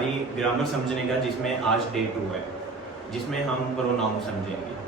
हमारी ग्रामर समझने का, जिसमें आज डे 2 है, जिसमें हम प्रोनाउन समझेंगे।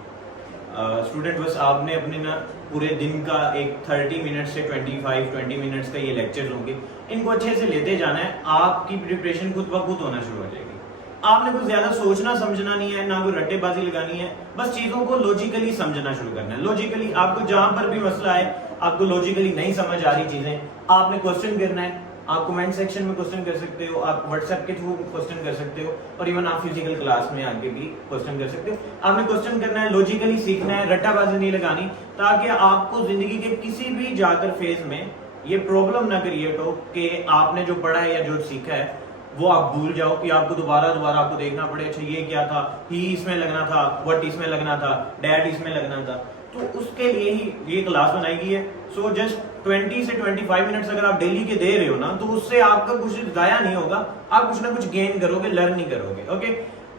स्टूडेंट बस आपने अपने ना पूरे दिन का एक 30 मिनट से 20 मिनट्स का ये लेक्चर होंगे, इनको अच्छे से लेते जाना है। आपकी प्रिपरेशन खुद ब खुद होना शुरू हो जाएगी। आपने कुछ ज्यादा सोचना समझना नहीं है, ना कोई रट्टेबाजी लगानी है, बस चीजों को लॉजिकली समझना शुरू करना है। लॉजिकली आपको जहां पर भी मसला है, आपको लॉजिकली नहीं समझ आ रही चीजें, आपने क्वेश्चन करना है। आप कमेंट सेक्शन में क्वेश्चन कर सकते हो, आप व्हाट्सएप के थ्रू क्वेश्चन कर सकते हो, और इवन आप फिजिकल क्लास में आगे भी क्वेश्चन कर सकते हो। आपने क्वेश्चन करना है, लॉजिकली सीखना है, रट्टाबाजी नहीं लगानी, ताकि आपको जिंदगी के किसी भी जाकर फेज में ये प्रॉब्लम ना क्रिएट हो कि आपने जो पढ़ा है या जो सीखा है वो आप भूल जाओ, कि आपको दोबारा आपको देखना पड़े, अच्छा ये क्या था, ही इसमें लगना था, व्हाट इसमें लगना था, डैड इसमें लगना था। तो उसके लिए ही ये क्लास बनाई गई है। सो जस्ट 20 से 25 मिनट्स अगर आप डेली के दे रहे हो ना, तो उससे आपका कुछ जाया नहीं होगा, आप कुछ ना कुछ गेन करोगे, लर्न नहीं करोगे। ओके,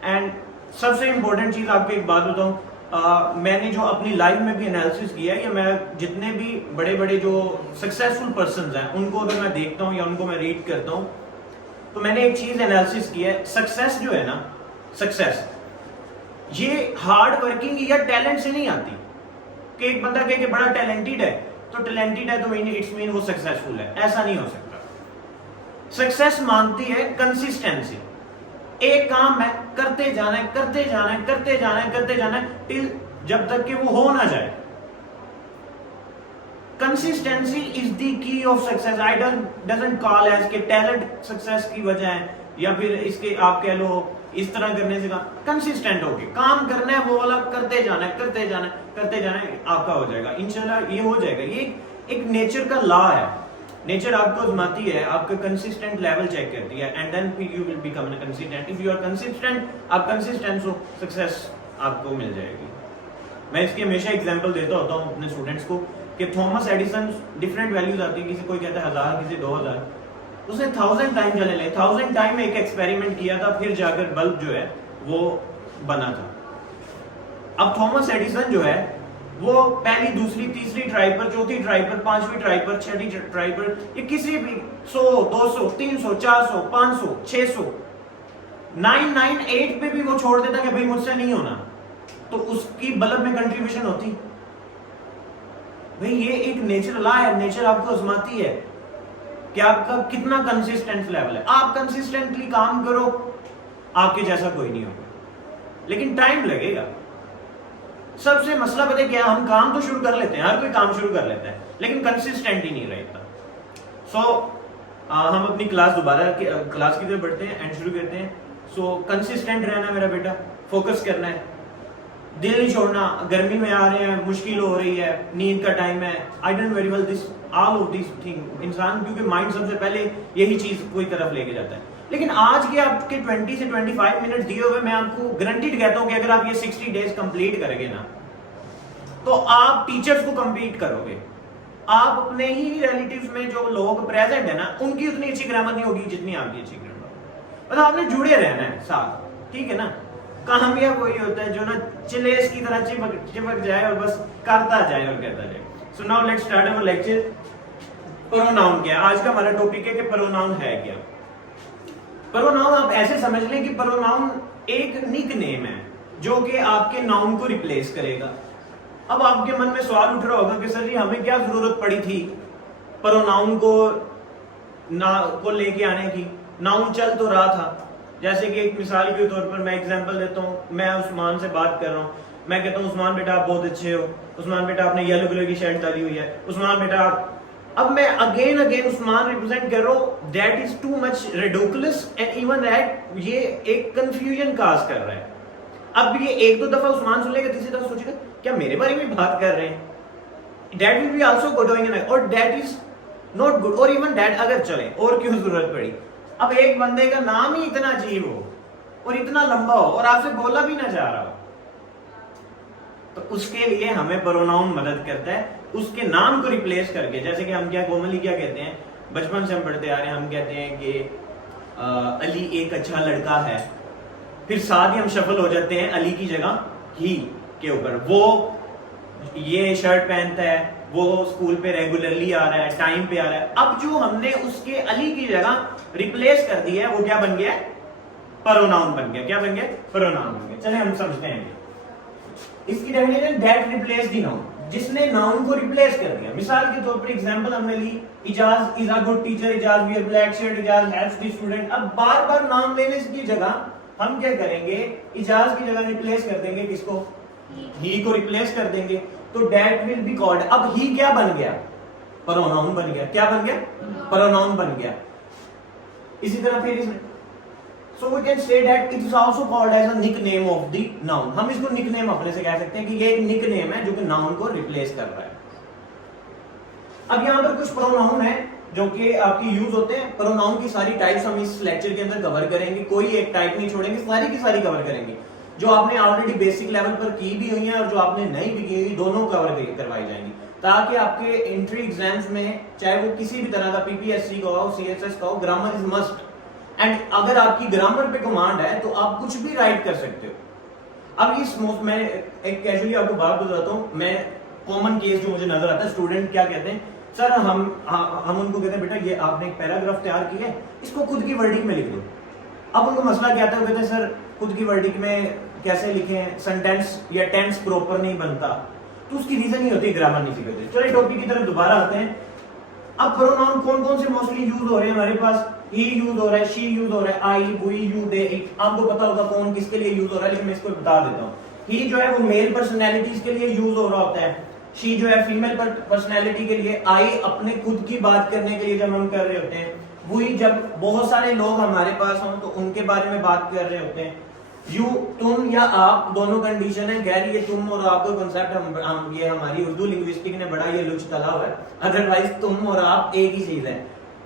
एंड सबसे इंपॉर्टेंट चीज आपको एक बात बताऊं, मैंने जो अपनी लाइफ में भी एनालिसिस किया है, या मैं जितने भी बड़े बड़े जो सक्सेसफुल पर्सन हैं उनको अगर मैं देखता हूँ या उनको मैं रीड करता हूँ, तो मैंने एक चीज एनालिसिस की है। सक्सेस जो है ना, सक्सेस ये हार्ड वर्किंग या टैलेंट से नहीं आती। कि एक बंदा कहे कि बड़ा टैलेंटेड है, तो टैलेंटेड है तो इट्स मीन वो सक्सेसफुल है, ऐसा नहीं हो सकता। सक्सेस मानती है कंसिस्टेंसी। एक काम है, करते जाना है, करते जाना है, करते जाना है, करते जाना है, टिल जब तक कि वो हो ना जाए। Consistency is the key of success. I doesn't call as के टैलेंट सक्सेस की वजह है, या फिर इसके आप कह लो इस तरह करने से कंसिस्टेंट होके काम करना है, वो वाला करते जाना है, करते जाना है, करते जाना है, आपका हो जाएगा इंशाल्लाह, ये हो जाएगा। ये एक नेचर का लॉ है। नेचर आपको आजमाती है, आपका कंसिस्टेंट लेवल चेक करती है, and then you will become consistent. If you are consistent, आप कंसिस्टेंट हो, सक्सेस आपको मिल जाएगी। मैं इसकी हमेशा एग्जांपल देता होता हूँ अपने स्टूडेंट्स को कि थॉमस एडिसन, डिफरेंट वैल्यूज आती है, किसी कोई कहता है 1000, किसी 2000, उसने 1000 टाइम चले ले, 1000 टाइम एक एक्सपेरिमेंट किया था, फिर जाकर बल्ब जो है वो बना था। अब थॉमस एडिसन जो है वो पहली, दूसरी, तीसरी ट्राई पर, चौथी ट्राई पर, पांचवी ट्राई पर, छठी ट्राई पर, ये किसी भी 100, 200, 300, 400, 500, 600, 998 पे भी वो छोड़ देता कि भाई मुझसे नहीं होना, तो उसकी बल्ब में कंट्रीब्यूशन होती। भाई ये एक नेचर लॉ है, नेचर आपको आजमाती है कि आपका कितना कंसिस्टेंट लेवल है। आप कंसिस्टेंटली काम करो, आपके जैसा कोई नहीं होगा, लेकिन टाइम लगेगा। सबसे मसला पता है क्या, हम काम तो शुरू कर लेते हैं, हर कोई काम शुरू कर लेता है, लेकिन कंसिस्टेंट ही नहीं रहता। हम अपनी क्लास दोबारा क्लास की तरफ बढ़ते हैं एंड शुरू करते हैं। कंसिस्टेंट रहना मेरा बेटा, फोकस करना है, दिल नहीं छोड़ना। गर्मी में आ रहे हैं, मुश्किल हो रही है, नींद का टाइम है, I don't very well this all of this thing. इंसान क्योंकि माइंड सबसे पहले यही चीज कोई तरफ लेके जाता है। लेकिन आज के आपके 20 से 25 मिनट दिए हुए, मैं आपको गारंटीड कहता हूं कि अगर आप ये 60 डेज कंप्लीट करोगे ना, तो आप टीचर्स को कंपीट करोगे। आप अपने ही रिलेटिव्स में जो लोग प्रेजेंट है ना, उनकी उतनी अच्छी ग्रामर नहीं होगी जितनी आपकी अच्छी ग्रामर। मतलब आपने जुड़े रहना है साथ, ठीक है ना। कामयाब वही होता है जो ना चिलेस की तरह चिपक जाए और बस करता जाए और कहता जाए। So now let's start our lecture. Pronoun क्या है? आज का हमारा टॉपिक है कि प्रोनाउन है क्या। प्रोनाउन आप ऐसे समझ लें कि प्रोनाउन एक निक नेम है जो कि आपके नाउन को रिप्लेस करेगा। अब आपके मन में सवाल उठ रहा होगा कि सर जी हमें क्या जरूरत पड़ी थी प्रोनाउन को लेके आने की, नाउन चल तो रहा था। जैसे कि एक मिसाल के तौर पर मैं एग्जांपल देता हूँ, मैं उस्मान से बात कर रहा हूँ, मैं कहता हूँ उस्मान बेटा आप बहुत अच्छे हो, उस्मान बेटा आपने येलो कलर की शर्ट डाली हुई है, उस्मान बेटा आप। अब मैं अगेन उस्मान रिप्रेजेंट कर रहा हूँ, that is too much ridiculous and even that ये एक कंफ्यूजन काज कर रहा है। अब ये एक दो दफा उस्मान सुन लेगा, तीसरी दफा सोचेगा क्या मेरे बारे में बात कर रहे हैं, that will be also going in, और दैट इज नॉट गुड। और इवन दैट अगर चले, और क्यों जरूरत पड़ी। अब एक बंदे का नाम ही इतना अजीब हो और इतना लंबा हो और आपसे बोला भी ना जा रहा हो, तो उसके लिए हमें प्रोनाउन मदद करता है उसके नाम को रिप्लेस करके। जैसे कि हम क्या कॉमनली क्या कहते हैं, बचपन से हम पढ़ते आ रहे हैं, हम कहते हैं कि अली एक अच्छा लड़का है, फिर साथ ही हम शफल हो जाते हैं अली की जगह ही के ऊपर। वो ये शर्ट पहनता है, वो स्कूल पे रेगुलरली आ रहा है, टाइम पे आ रहा है। अब जो हमने उसके अली की जगह रिप्लेस कर दिया है वो क्या बन गया है, प्रोनाउन बन गया। क्या बन गया? प्रोनाउन बन गया। चले हम समझते हैं इसकी definition, that replace the noun, जिसने नाउन को रिप्लेस कर दिया। मिसाल के तौर पर एग्जांपल हमने ली, Ijaz is a good teacher, Ijaz wear black shirt, Ijaz helps the student. अब बार बार नाउन लेने की जगह हम क्या करेंगे, इजाज की जगह रिप्लेस कर देंगे किसको? ही को रिप्लेस कर देंगे, तो दैट विल बी कॉल्ड। अब ही क्या बन गया? प्रोनाउन बन गया। क्या बन गया? प्रोनाउन बन गया। इसी तरह फिर इसमें, so we can say that it is also called as a nickname of the noun। हम इसको निकनेम अपने से कह सकते हैं कि ये एक निकनेम है जो कि नाउन को रिप्लेस कर रहा है। अब यहाँ पर कुछ प्रोनाउन है जो कि आपकी यूज होते हैं। प्रोनाउन की सारी टाइप्स हम इस लेक्चर के अंदर कवर करेंगे, कोई एक टाइप नहीं छोड़ेंगे, सारी की सारी कवर करेंगे। जो आपने ऑलरेडी बेसिक लेवल पर की भी हुई है और जो आपने नहीं भी की हुई, दोनों कवर करवाई जाएंगी, ताकि आपके एंट्री एग्जाम्स में, चाहे वो किसी भी तरह का पीपीएससी का हो, सीएसएस का हो, ग्रामर इज मस्ट। एंड अगर आपकी ग्रामर पे कमांड है तो आप कुछ भी राइट कर सकते हो। अब इस मैं एक कैजुअली आपको बात बताता हूँ। मैं कॉमन केस जो मुझे नजर आता है, स्टूडेंट क्या कहते हैं, सर हम उनको कहते हैं बेटा ये आपने एक पैराग्राफ तैयार किया है, इसको खुद की वर्डिंग में लिख दो। अब उनको मसला क्या आता है, वो कहते हैं सर खुद की वर्डिंग में कैसे लिखें, सेंटेंस या टेंस प्रॉपर नहीं बनता। तो उसकी रीजन ही होती है ग्रामर नहीं सीखते। चलिए टॉपिक की तरफ दोबारा आते हैं। अब प्रोनाउन कौन कौन से मोस्टली यूज हो रहे हैं हमारे पास? ही यूज हो रहा है, शी यूज हो रहा है, आई, वी, यू, दे, इट। आपको पता होगा कौन किसके लिए यूज हो रहा है, लेकिन मैं इसको बता देता हूँ। ही जो है वो मेल पर्सनैलिटीज के लिए यूज हो रहा होता है, शी जो है फीमेल पर्सनैलिटी के लिए, आई अपने खुद की बात करने के लिए जब हम कर रहे होते हैं, वी जब बहुत सारे लोग हमारे पास हों तो उनके बारे में बात कर रहे होते हैं, यू तुम या आप, दोनों कंडीशन है। गैर ये तुम और आप का कंसेप्ट हम ये हमारी उर्दू लिंग्विस्टिक ने बड़ा ये लुच तला हुआ है, अदरवाइज तुम और आप एक ही चीज है।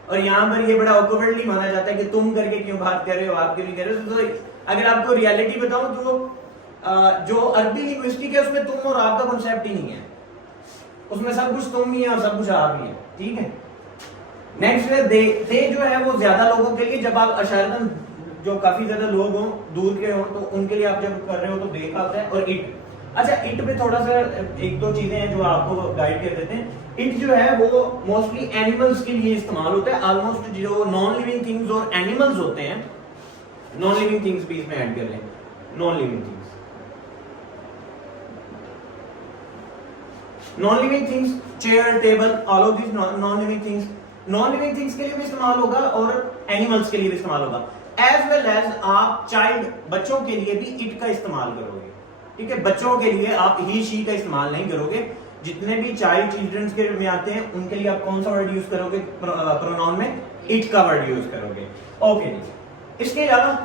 और यहाँ पर ये बड़ा ऑकवर्डली माना जाता है कि तुम करके क्यों बात कर रहे हो, आप क्यों नहीं कर रहे हो। तो अगर आपको रियलिटी बताऊं तो जो अरबी लिंग्विस्टिक है उसमें तुम और आप का कॉन्सेप्ट ही नहीं है, उसमें सब कुछ तुम ही है और सब कुछ आप ही है। ठीक है। नेक्स्ट है दे जो है वो ज्यादा लोगों के लिए, जब आप अशारतन जो काफी ज्यादा लोग हों, दूर के हों, तो उनके लिए आप जब कर रहे हो तो दे का होता है। और इट, अच्छा इट पे थोड़ा सा एक दो चीजें हैं जो आपको गाइड कर देते हैं। इट जो है वो मोस्टली एनिमल्स के लिए इस्तेमाल होता है। ऑलमोस्ट जो नॉन लिविंग थिंग्स और एनिमल्स होते हैं, नॉन लिविंग थिंग्स भी इसमें ऐड कर लें, non living things, non living things, chair, table, all of this non living things, non living things के लिए भी इस्तेमाल होगा और एनिमल्स के लिए भी इस्तेमाल होगा। एज वेल एज आप चाइल्ड, बच्चों के लिए भी इट का इस्तेमाल करोगे। ठीक है, बच्चों के लिए आप ही शी का इस्तेमाल नहीं करोगे। जितने भी चाइल्ड चिल्ड्रंस के में आते हैं उनके लिए आप कौन सा वर्ड यूज करोगे? प्रोनाउन में इट का वर्ड यूज करोगे। ओके। इसके अलावा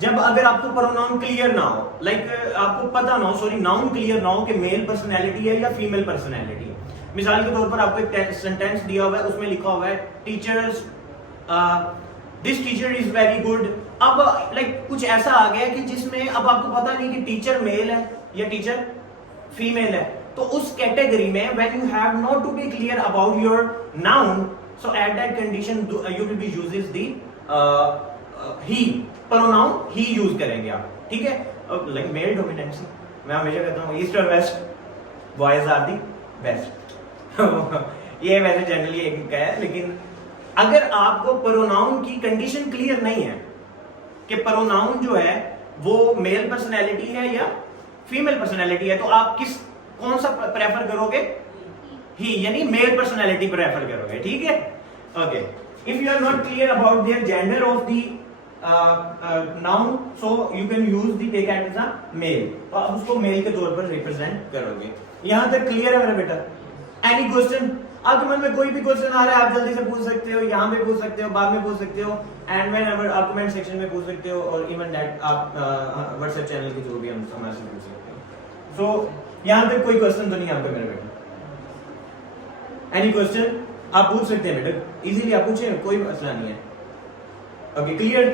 जब अगर आपको प्रोनाउन क्लियर ना हो, लाइक आपको पता ना हो, सॉरी नाउन क्लियर ना हो कि मेल पर्सनैलिटी है या फीमेल पर्सनैलिटी है। मिसाल के तौर पर आपको एक सेंटेंस दिया हुआ है, उसमें लिखा हुआ है teachers, this teacher is very good. अब लाइक कुछ ऐसा आ गया कि जिसमें अब आपको पता नहीं कि टीचर मेल है या टीचर फीमेल है, तो उस कैटेगरी में when you have not to be clear about your noun, so at that condition you will be uses the he, pronoun he use करेंगे आप। ठीक है, लाइक मेल डोमिनेंसी मैं हमेशा कहता हूँ ईस्ट और west boys are the best. ये वैसे जनरली एक है, लेकिन अगर आपको प्रोनाउन की कंडीशन क्लियर नहीं है कि प्रोनाउन जो है वो मेल पर्सनैलिटी है या फीमेल पर्सनैलिटी है, तो आप कौन सा प्रेफर करोगे? ही, यानी मेल पर्सनैलिटी प्रेफर करोगे। ठीक है, okay. If you are not clear about their gender of the noun, so you can use the take as a male, तो आप उसको मेल के तौर पर रिप्रेजेंट करोगे। यहां तक क्लियर है मेरा बेटा? Any question? आपके मन में कोई भी क्वेश्चन आ रहा है आप जल्दी से पूछ सकते हो, यहाँ पे पूछ सकते हो, बाद में पूछ सकते हो, एंड व्हेनेवर आप कमेंट सेक्शन में पूछ सकते हो, और इवन दैट आप व्हाट्सएप चैनल के थ्रू भी हम हमारे से पूछ सकते हो। सो यहाँ तक कोई क्वेश्चन तो नहीं आपका मेरे बेटा? एनी क्वेश्चन आप पूछ सकते हैं बेटा, इजीली आप पूछे, कोई मसला नहीं है। Okay, clear?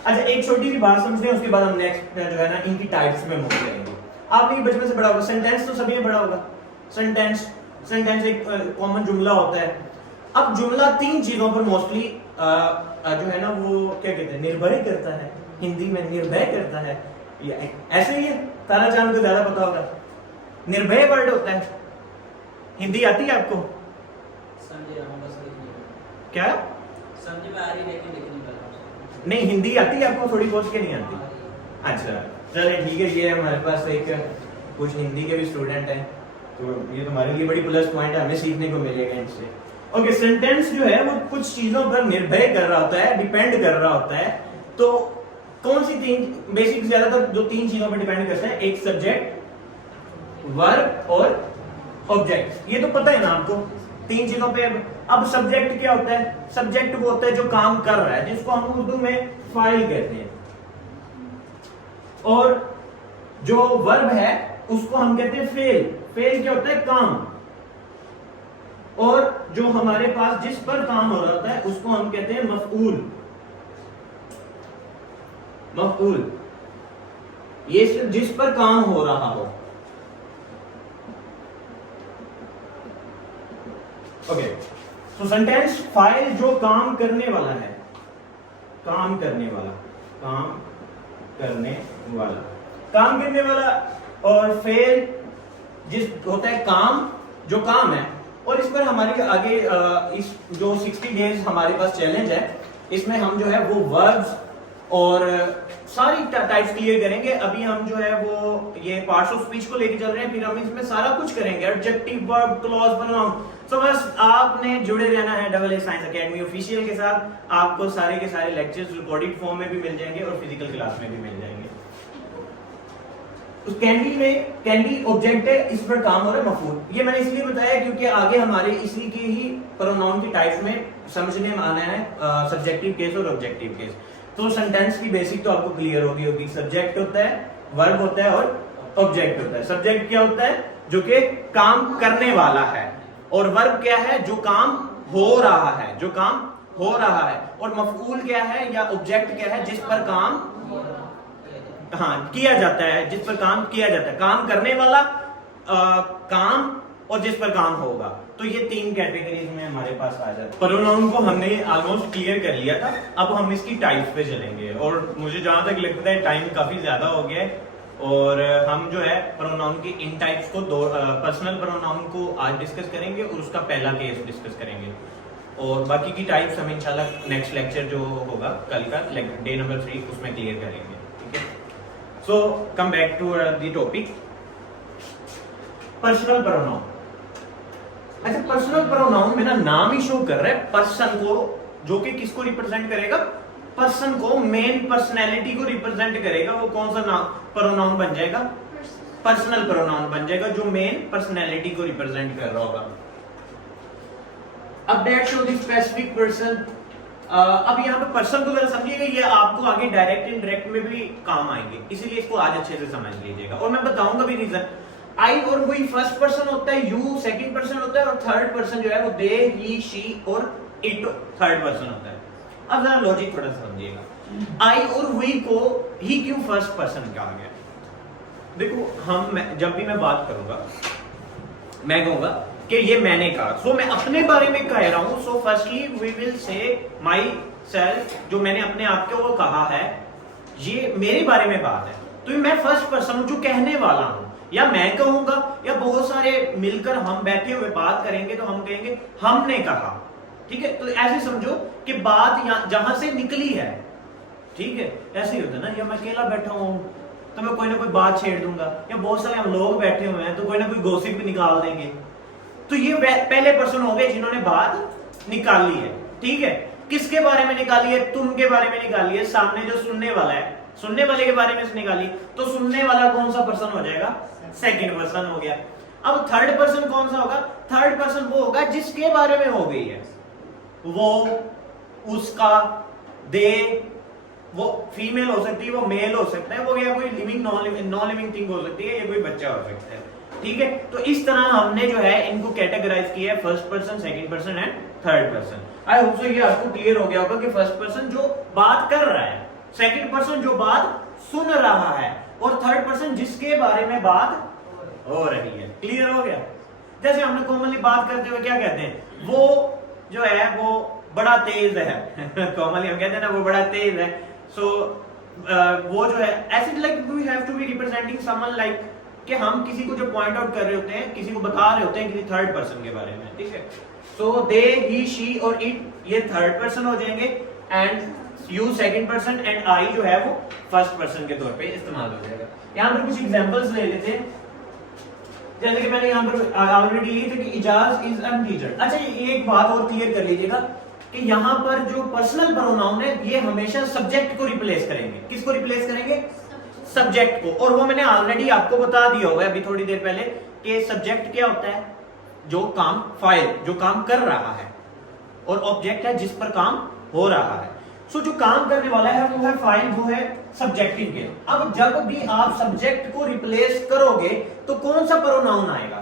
अच्छा, एक छोटी सी बात समझते हैं, उसके बाद हम नेक्स्ट जो है ना इनकी टाइप्स में मूव करेंगे। आपने बचपन से पढ़ा होगा सेंटेंस, तो सभी ने पढ़ा होगा सेंटेंस। सेंटेंस एक कॉमन जुमला होता है। अब जुमला तीन चीजों पर मोस्टली जो है ना वो क्या कहते हैं, निर्भर करता है। हिंदी में निर्भय करता है, ऐसे ही है, तारा चांद को ज्यादा पता होगा। निर्भय वर्ड होता है, हिंदी आती है आपको? क्या समझ में आ रही, लेकिन नहीं हिंदी आती है आपको थोड़ी बहुत के नहीं आती? अच्छा चलिए ठीक है, ये हमारे पास एक कुछ हिंदी के भी स्टूडेंट हैं, तो ये तुम्हारे लिए बड़ी प्लस पॉइंट है, हमें सीखने को मिलेगा इनसे। ओके, सेंटेंस जो है वो कुछ चीजों पर निर्भर कर रहा होता है, डिपेंड कर रहा होता है। तो कौन सी तीन बेसिक, ज्यादातर जो तीन चीजों पर डिपेंड करता है, एक सब्जेक्ट, वर्ब और ऑब्जेक्ट। ये तो पता है ना आपको, तीन चीजों पे। अब सब्जेक्ट क्या होता है? सब्जेक्ट वो होता है जो काम कर रहा है, जिसको हम उर्दू में फाइल कहते हैं। और जो वर्ब है उसको हम कहते हैं फेल। फेल क्या होता है? काम। और जो हमारे पास जिस पर काम हो रहा होता है उसको हम कहते हैं मफऊल। मफऊल ये जिस पर काम हो रहा हो। ओके, तो सेंटेंस फाइल जो काम करने वाला है, काम करने वाला, काम करने वाला, काम करने वाला। और फेल जिस होता है काम, जो काम है। और इस पर हमारे आगे इस जो 60 डेज हमारे पास चैलेंज है, इसमें हम जो है वो वर्ब्स और सारी टाइप्स क्लियर करेंगे। अभी हम जो है वो ये पार्ट्स ऑफ स्पीच को लेके चल रहे हैं, फिर हम इसमें सारा कुछ करेंगे, एडजेक्टिव, वर्ब, क्लॉज, प्रोनाउन। तो बस आपने जुड़े रहना है double A science academy official के साथ। आपको सारे के सारे लेक्चर्स रिकॉर्डेड फॉर्म में भी मिल जाएंगे और फिजिकल क्लास में भी मिल जाएंगे। उस कैंडी में, कैंडी ऑब्जेक्ट है, इस पर काम हो रहा है मफऊल। ये मैंने इसलिए बताया क्योंकि आगे हमारे इसी के ही प्रोनाउन की टाइप्स में समझने में आना है सब्जेक्टिव केस और ऑब्जेक्टिव केस। तो सेंटेंस की बेसिक तो आपको क्लियर होगी। सब्जेक्ट होता है, वर्ब होता है और ऑब्जेक्ट होता है। सब्जेक्ट क्या होता है? जो कि काम करने वाला है। और वर्ब क्या है? जो काम हो रहा है, जो काम हो रहा है। और मफऊल क्या है या ऑब्जेक्ट क्या है? जिस पर काम किया जाता है, जिस पर काम किया जाता है, काम करने वाला, काम और जिस पर काम होगा। तो ये तीन कैटेगरीज में हमारे पास आ जाता है। प्रोनाउन को हमने ऑलमोस्ट क्लियर कर लिया था, अब हम इसकी टाइप्स पे चलेंगे। और मुझे जहां तक लगता है टाइम काफी ज्यादा हो गया है, और हम जो है प्रोनाउन की इन टाइप्स को दो, पर्सनल प्रोनाउन को आज डिस्कस करेंगे और उसका पहला केस डिस्कस करेंगे। और बाकी की टाइप्स हम इंशाल्लाह नेक्स्ट लेक्चर जो होगा कल का, डे नंबर 3, उसमें क्लियर करेंगे। ठीक है, so come back to the topic, personal pronoun. अच्छा, पर्सनल प्रोनाउन में ना नाम ही शो कर रहा है पर्सन को, जो कि किसको रिप्रेजेंट करेगा? पर्सन को, मेन पर्सनैलिटी को रिप्रेजेंट करेगा। वो कौन सा नाम प्रोनाउन बन जाएगा? पर्सनल प्रोनाउन बन जाएगा, जो मेन पर्सनैलिटी को रिप्रेजेंट कर रहा होगा। अब that show the specific person. अब यहाँ पे पर्सन को जरा समझिएगा, ये आपको आगे डायरेक्ट इंडायरेक्ट में भी काम आएंगे, इसीलिए इसको आज अच्छे से समझ लीजिएगा। और मैं बताऊंगा भी रीजन। आई और वही फर्स्ट पर्सन होता है, यू सेकंड पर्सन होता है, और थर्ड पर्सन जो है वो दे, ही, शी और इट थर्ड पर्सन होता है। अब जरा लॉजिक थोड़ा समझिएगा। आई और वही को ही क्यों फर्स्ट पर्सन कहा गया? देखो, जब भी मैं बात करूंगा, मैं कहूंगा कि ये मैंने कहा, सो मैं अपने बारे में कह रहा हूं। So firstly we will say my self, जो मैंने अपने आप को कहा है, ये मेरे बारे में बात है। तो मैं फर्स्ट पर्सन हूं जो कहने वाला हूं, या मैं कहूंगा या बहुत सारे मिलकर हम बैठे हुए बात करेंगे तो हम कहेंगे हमने कहा। ठीक है, तो ऐसे समझो कि बात जहां से निकली है। ठीक है, ऐसे ही होता है ना, या मैं अकेला बैठा हूं तो मैं कोई ना कोई बात छेड़ दूंगा, या बहुत सारे हम लोग बैठे हुए हैं तो कोई ना कोई गॉसिप भी निकाल देंगे। तो ये पहले पर्सन हो गए जिन्होंने बात निकाली है। ठीक है, किसके बारे में निकाली है? तुम के बारे में निकाली है। सामने जो सुनने वाला है, सुनने वाले के बारे में निकाली, तो सुनने वाला कौन सा पर्सन हो जाएगा? सेकंड पर्सन हो गया। अब थर्ड पर्सन कौन सा होगा? थर्ड पर्सन वो होगा जिसके बारे में हो गई है। वो, उसका, दे, वो फीमेल हो सकती है, वो मेल हो सकता है, वो या कोई लिविंग नॉन लिविंग थिंग हो सकती है, या कोई बच्चा हो सकता है। ठीक है, तो इस तरह हमने जो है इनको कैटेगराइज किया है, first person, second person and third person. I hope so ये आपको क्लियर हो गया होगा कि फर्स्ट पर्सन जो बात कर रहा है, सेकंड पर्सन जो बात सुन रहा है, और थर्ड पर्सन जिसके बारे में बात हो रही है। क्लियर हो गया? जैसे हमने कॉमनली बात करते हुए क्या कहते हैं? वो जो है वो बड़ा तेज है। कॉमनली हम कहते हैं ना वो बड़ा तेज है। सो वो जो है ऐसे, like we have to be representing someone, like कि हम किसी को जो पॉइंट आउट कर रहे होते हैं, किसी को बता रहे होते हैं किसी थर्ड पर्सन के बारे में। ठीक है, सो दे, ही, शी और इट ये थर्ड पर्सन हो जाएंगे, and you second person and I जो है वो फर्स्ट पर्सन के तौर पे इस्तेमाल हो जाएगा। यहाँ पर कुछ एग्जांपल्स ले लेते हैं, जैसे कि मैंने यहाँ पर ऑलरेडी ली थी कि इजाज इज अ टीचर। अच्छा ये एक बात और क्लियर कर लीजिएगा कि यहाँ पर जो पर्सनल प्रोनाउन है ये हमेशा सब्जेक्ट को रिप्लेस करेंगे। किसको रिप्लेस करेंगे? सब्जेक्ट को। और वो मैंने ऑलरेडी आपको बता दिया होगा अभी थोड़ी देर पहले कि सब्जेक्ट क्या होता है? जो काम, फाइल जो काम कर रहा है, और ऑब्जेक्ट है जिस पर काम हो रहा है। सो जो काम करने वाला है वो है फाइल, वो है सब्जेक्टिव के। अब जब भी आप सब्जेक्ट को रिप्लेस करोगे तो कौन सा प्रोनाउन आएगा?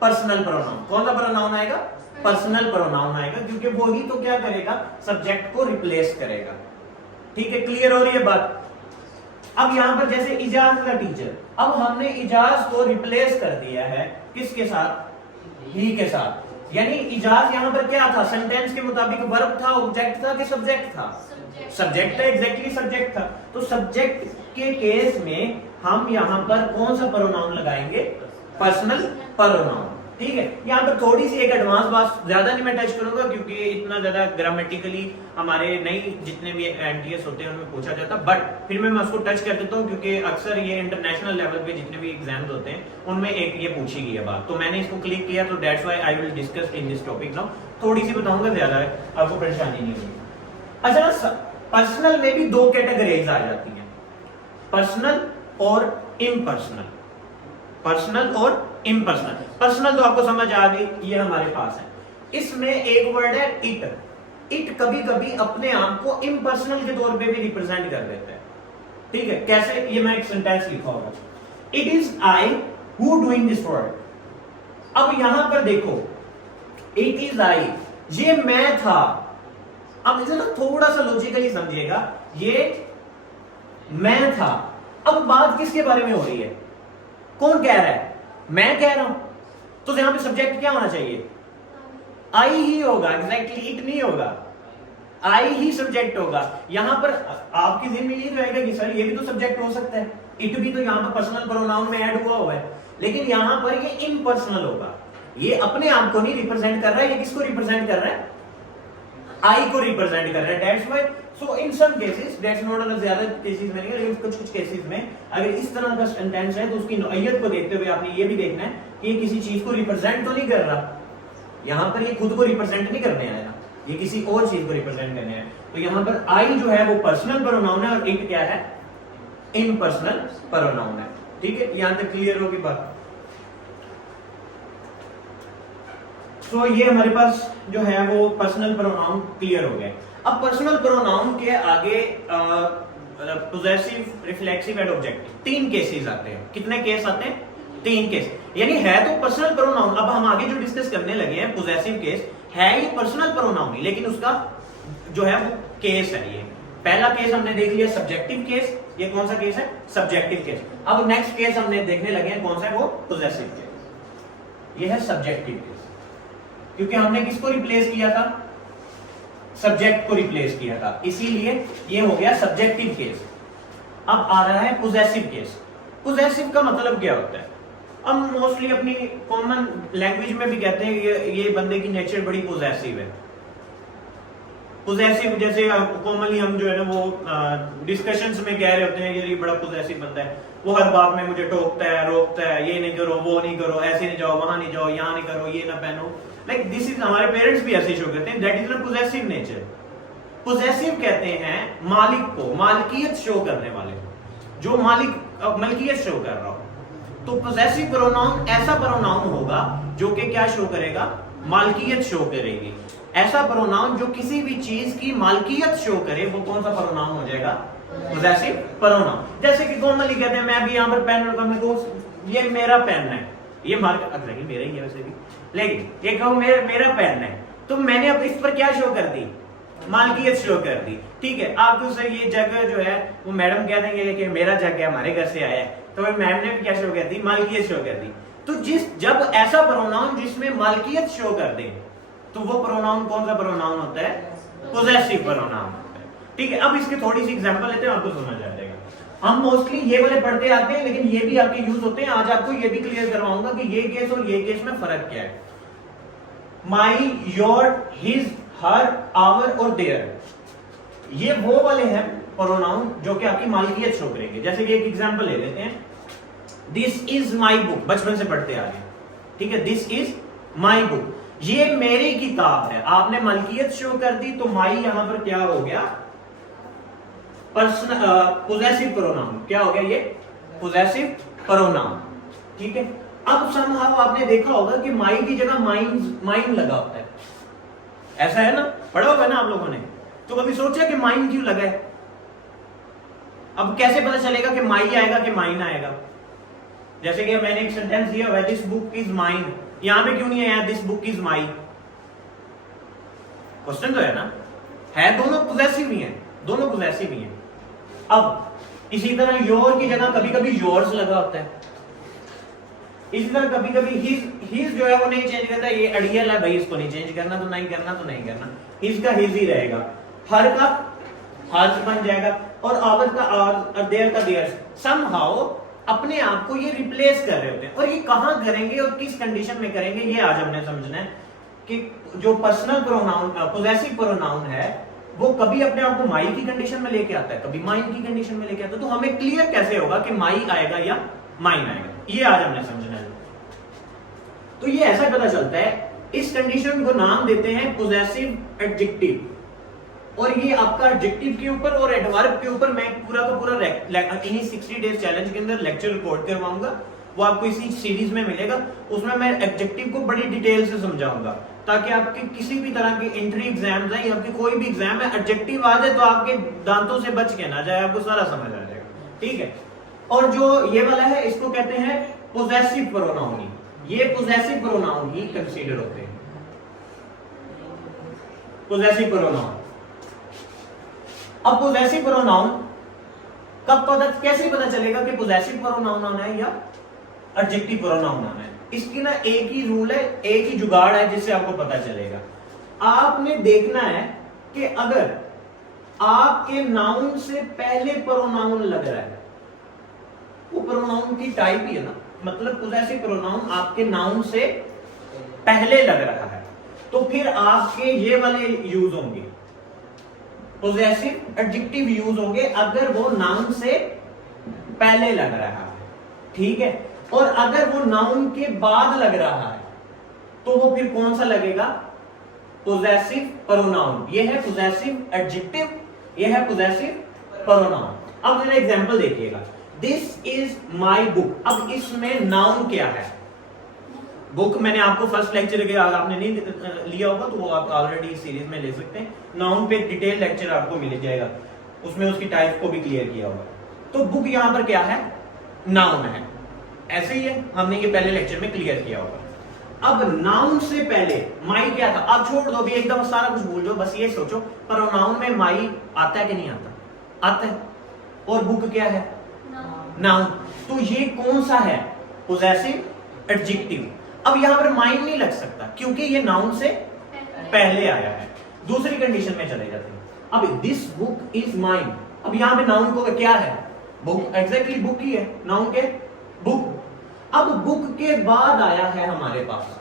Personal pronoun. कौन सा प्रोनाउन आएगा? पर्सनल प्रोनाउन आएगा, क्योंकि वो ही तो क्या करेगा? सब्जेक्ट को रिप्लेस करेगा। ठीक है, क्लियर हो रही है बात? अब यहां पर जैसे इजाज का टीचर, अब हमने इजाज को रिप्लेस कर दिया है किसके साथ? ही के साथ। यानी इजाज यहां पर क्या था? सेंटेंस के मुताबिक वर्ब था, ऑब्जेक्ट था कि सब्जेक्ट था? सब्जेक्ट था, एग्जैक्टली सब्जेक्ट था। तो सब्जेक्ट के केस में हम यहां पर कौन सा प्रोनाउन लगाएंगे? Personal pronoun. ठीक है, यहाँ पर थोड़ी सी एक एडवांस बात, ज्यादा नहीं मैं टच करूंगा क्योंकि इतना ज्यादा ग्रामेटिकली हमारे नई जितने भी एनटीएस होते हैं उनमें पूछा जाता, बट फिर मैं उसको टच कर देता हूँ क्योंकि अक्सर ये इंटरनेशनल लेवल पे जितने भी एग्जाम्स होते हैं उनमें एक ये पूछी गई है बात, तो मैंने इसको क्लिक किया, तो that's why I will discuss in this topic now. थोड़ी सी बताऊंगा, ज्यादा है, आपको परेशानी नहीं होगी। अच्छा, पर्सनल में भी दो कैटेगरीज आ जाती है, पर्सनल और इम्पर्सनल। पर्सनल और इम्पर्सनल। पर्सनल तो आपको समझ आ गई, ये हमारे पास है। इसमें एक वर्ड है इट। इट कभी कभी अपने आप को इम्पर्सनल के तौर पे भी रिप्रेजेंट कर देता है। ठीक है, कैसे? ये मैं एक सेंटेंस लिखा होगा, it is I who doing this work. अब यहां पर देखो, इट इज आई, ये मैं था। अब इसे ना थोड़ा सा लॉजिकली समझिएगा, ये मैं था। अब बात किसके बारे में हो रही है? कौन कह रहा है? मैं कह रहा हूं। तो यहां पे सब्जेक्ट क्या होना चाहिए? आई ही होगा। एग्जैक्टली, इट नहीं होगा, आई ही सब्जेक्ट होगा। यहां पर आपकी जिम्मे ये रहेगा कि सर ये भी तो सब्जेक्ट हो सकता है, इट भी तो यहां पर पर्सनल प्रोनाउन में ऐड हुआ है, लेकिन यहां पर ये इम्पर्सनल होगा। ये अपने आप को नहीं रिप्रेजेंट कर रहा है, ये किसको रिप्रेजेंट कर रहा है? आई को रिप्रेजेंट कर रहा है। That's why so in some cases, that's not on ज्यादा केसेस में नहीं, लेकिन कुछ केसेस में अगर इस तरह का सेंटेंस है तो उसकी नौइयत को देखते हुए आपने ये भी देखना है कि ये किसी चीज को रिप्रेजेंट तो नहीं कर रहा, यहां पर ये खुद को रिप्रेजेंट नहीं करने आया, ये किसी और चीज को रिप्रेजेंट करने आया। तो यहां पर आई जो है वो पर्सनल प्रोनाउन है और इट क्या है? इम्पर्सनल प्रोनाउन है। ठीक है, यहां तक क्लियर होगी बात? तो ये हमारे पास जो है वो पर्सनल प्रोनाउन क्लियर हो गया। अब पर्सनल प्रोनाउन के आगे पोजेसिव, रिफ्लेक्सिव एंड ऑब्जेक्टिव, तीन केसेस आते हैं। कितने केस आते हैं? तीन केस। यानी है तो पर्सनल प्रोनाउन। अब हम आगे जो डिस्कस करने लगे हैं पोजेसिव केस, है ये पर्सनल प्रोनाउन ही, लेकिन उसका जो है वो केस है। ये पहला केस हमने देख लिया सब्जेक्टिव केस। ये कौन सा केस है? Subjective case. अब नेक्स्ट केस हमने देखने लगे हैं, कौन सा है वो? Possessive case. ये है सब्जेक्टिव केस, क्योंकि हमने किसको रिप्लेस किया था? सब्जेक्ट को रिप्लेस किया था, इसीलिए ये हो गया सब्जेक्टिव केस। अब आ रहा है पोजेसिव केस। पोजेसिव का मतलब क्या होता है? हम मोस्टली अपनी कॉमन लैंग्वेज में भी कहते हैं ये बंदे की नेचर बड़ी पोजेसिव है। पोजेसिव जैसे कॉमनली हम जो है ना वो डिस्कशंस में कह रहे होते हैं ये बड़ा पोजेसिव बंदा है, वो हर बात में मुझे टोकता है, रोकता है, ये नहीं करो, वो नहीं करो, ऐसे नहीं जाओ, वहां नहीं जाओ, यहाँ नहीं करो, ये ना पहनो। लाइक दिस इज, हमारे पेरेंट्स भी ऐसे शो करते हैं, that is a possessive nature. Possessive कहते हैं मालिक को, मालकियत शो करने वाले, जो मालिक मलकियत शो कर रहा हो। तो पोजेसिव प्रोनाउन ऐसा प्रोनाउन होगा जो कि क्या शो करेगा? मालकियत शो करेगी। ऐसा प्रोनाउन जो किसी भी चीज की मालकियत शो करे, वो कौन सा प्रोनाउन हो जाएगा? Possessive pronoun. जैसे कि कॉमनली कहते हैं मैं भी यहाँ पर पेन रखा, मैं कहूँ ये मेरा पेन है, ये मार्क मेरा ही है वैसे भी, लेकिन ये कहूँ मेरा पेन है, तो मैंने अब इस पर क्या शो कर दी? मालकियत शो कर दी। ठीक है, आप तो सर ये जगह जो है वो मैडम कह देंगे कि मेरा जग है, हमारे घर से आया है, तो मैम ने भी क्या शो कर दी? मालकियत शो कर दी। तो जब ऐसा प्रोनाउन जिसमें मालकियत शो कर दे, तो वो प्रोनाउन कौन सा प्रोनाउन होता है? पोजेसिव प्रोनाउन होता है। ठीक है, अब इसके थोड़ी सी एग्जांपल लेते हैं, आपको समझ आ जाएगा। हम मोस्टली ये वाले पढ़ते आते हैं, लेकिन ये भी आपके यूज होते हैं। आज आपको ये भी क्लियर करवाऊंगा कि ये केस और ये केस में फर्क क्या है। माई, योर, हिज, हर, आवर और देयर, ये वो वाले हैं प्रोनाउन जो कि आपकी मालकियत शो करेंगे। जैसे कि एक एग्जांपल ले लेते हैं, दिस इज माई बुक, बचपन से पढ़ते आ रहे हैं, ठीक है, दिस इज माई बुक, ये मेरी किताब है। आपने मालकियत शो कर दी तो माई यहां पर क्या हो गया, पर्सनल पोजेसिव प्रोनाउन, क्या हो गया ये पोजेसिव प्रोनाउन, ठीक है। अब समहाउ आपने देखा होगा कि माई की जगह माइन लगा होता है, ऐसा है ना, पढ़ा होगा ना आप लोगों ने, तो कभी सोचा कि माइन क्यों लगा है? अब कैसे पता चलेगा कि माई आएगा कि माइन आएगा? जैसे कि मैंने एक सेंटेंस दिया हुआ है, दिस बुक इज माइन, यहां पे क्यों नहीं आया this book is my? Question तो है ना, है दोनों पोजेसिव ही हैं, दोनों पोजेसिव ही हैं। अब इसी तरह योर की जगह कभी कभी योर्स लगा होता है, इसी तरह कभी कभी हिज जो है वो नहीं चेंज करता, ये अड़ियल है भाई, इसको नहीं चेंज करना, तो नहीं करना, तो नहीं करना, हिज का हिज ही रहेगा, हर का हज बन जाएगा, और आवर का और देयर का देयर। समहाउ अपने आप को ये रिप्लेस कर रहे होते हैं, और ये कहां करेंगे और किस कंडीशन में करेंगे, ये आज हमने समझना है कि जो पर्सनल प्रोनाउन पोजेसिव प्रोनाउन है वो कभी अपने आप को माई की कंडीशन में लेके आता है, कभी माइन की कंडीशन में लेके आता है। तो हमें क्लियर कैसे होगा कि माई आएगा या माइन आएगा, ये आज हमने समझना है। तो ये ऐसा पता चलता है, इस कंडीशन को नाम देते हैं पोजेसिव एडजेक्टिव, और ये आपका एडजेक्टिव के ऊपर और एडवर्ब के ऊपर मैं पूरा का पूरा इन्हीं 60 डेज चैलेंज के अंदर लेक्चर रिकॉर्ड करवाऊंगा, वो आपको इसी सीरीज में मिलेगा। उसमें मैं एडजेक्टिव को बड़ी डिटेल से समझाऊंगा, ताकि आपके किसी भी तरह के एंट्री एग्जाम जाए, आपके कोई भी एग्जाम है, एडजेक्टिव आ जाए तो आपके दांतों से बच के ना जाए, आपको सारा समझ आ जाएगा, ठीक है। और जो ये वाला है इसको कहते हैं पोजेसिव प्रोनाउन, ये पोजेसिव प्रोनाउन ही कंसीडर होते हैं, पोजेसिव प्रोनाउन। अब पोजेसिव प्रोनाउन कब कैसे पता चलेगा कि पोजेसिव प्रोनाउन आना है या एडजेक्टिव प्रोनाउन आना है? इसकी ना एक ही रूल है, एक ही जुगाड़ है जिससे आपको पता चलेगा। आपने देखना है कि अगर आपके नाउन से पहले प्रोनाउन लग रहा है, वो प्रोनाउन की टाइप ही है ना, मतलब पोजेसिव प्रोनाउन आपके नाउन से पहले लग रहा है, तो फिर आपके ये वाले यूज होंगे, पोजेसिव एडजेक्टिव यूज होंगे अगर वो नाउन से पहले लग रहा है, ठीक है। और अगर वो नाउन के बाद लग रहा है तो वो फिर कौन सा लगेगा, पोजेसिव प्रोनाउन। ये है पोजेसिव एडजेक्टिव, ये है पोजेसिव प्रोनाउन। अब मेरा एग्जांपल देखिएगा, दिस इज माय बुक। अब इसमें नाउन क्या है? बुक मैंने आपको फर्स्ट लेक्चर के आज आपने नहीं लिया होगा तो वो आप ऑलरेडी इस सीरीज में ले सकते हैं। नाउन पे डिटेल लेक्चर आपको मिल जाएगा, उसमें उसकी टाइप को भी क्लियर किया होगा। तो बुक यहां पर क्या है, नाउन है, ऐसे ही है, हमने ये पहले लेक्चर में क्लियर किया होगा। अब नाउन से पहले माई क्या था, अब छोड़ दो भी एकदम सारा कुछ भूल जाओ, बस ये सोचो प्रोनाउन में माई आता है कि नहीं आता? आता है। और बुक क्या है, नाउन। तो ये कौन सा है, पोजेसिव एडजेक्टिव। अब यहां पर माइन नहीं लग सकता क्योंकि ये नाउन से पहले आया है। दूसरी कंडीशन में चले जाते हैं, अब दिस बुक इज माइन। अब यहां पे नाउन को क्या है, बुक, एग्जैक्टली बुक ही है, नाउन के बुक। अब बुक के बाद आया है हमारे पास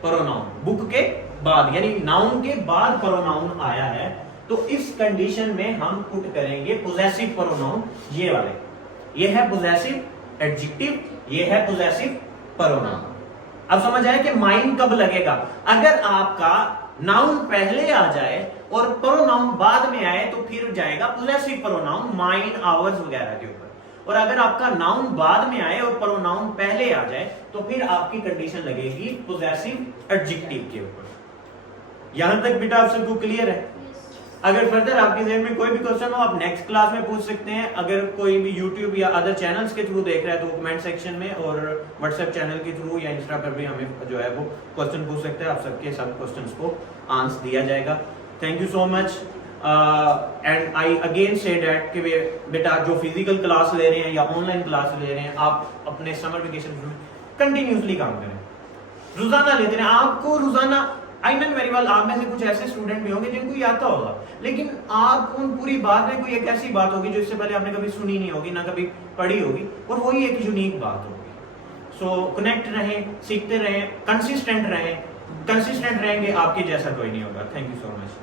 प्रोनाउन, बुक के बाद यानी नाउन के बाद प्रोनाउन आया है, तो इस कंडीशन में हम पुट करेंगे पोजेसिव प्रोनाउन, ये वाले। ये है पोजेसिव एडजेक्टिव, ये है पोजेसिव प्रोनाउन। अब समझ आया कि माइन कब लगेगा, अगर आपका नाउन पहले आ जाए और प्रोनाउन बाद में आए तो फिर जाएगा पोजेसिव प्रोनाउन माइन, आवर्स वगैरह के ऊपर। और अगर आपका नाउन बाद में आए और प्रोनाउन पहले आ जाए तो फिर आपकी कंडीशन लगेगी पोजेसिव एडजेक्टिव के ऊपर। यहां तक बेटा आप सबको क्लियर है? अगर फर्दर आपके जहन में कोई भी क्वेश्चन हो आप नेक्स्ट क्लास में पूछ सकते हैं। अगर कोई भी यूट्यूब या अदर चैनल्स के थ्रू देख रहा है तो कमेंट सेक्शन में और व्हाट्सएप चैनल के थ्रू या इंस्टा पर भी हमें जो है वो क्वेश्चन पूछ सकते हैं। आप सबके सब क्वेश्चंस को आंसर दिया जाएगा। Thank you so much and I again say that कि बेटा जो फिजिकल क्लास ले रहे हैं या ऑनलाइन क्लास ले रहे हैं, आप अपने समर वेकेशन में कंटिन्यूसली काम करें, रोजाना लेते रहे। आपको रोजाना, आई मीन वेरी वेल, आप में से कुछ ऐसे स्टूडेंट भी होंगे जिनको ये आता होगा, लेकिन आप उन पूरी बात में कोई एक ऐसी बात होगी जो इससे पहले आपने कभी सुनी नहीं होगी, ना कभी पढ़ी होगी, और वही एक यूनिक बात होगी। सो कनेक्ट रहें, सीखते रहें, कंसिस्टेंट रहें। कंसिस्टेंट रहेंगे, आपके जैसा कोई नहीं होगा। Thank you so much.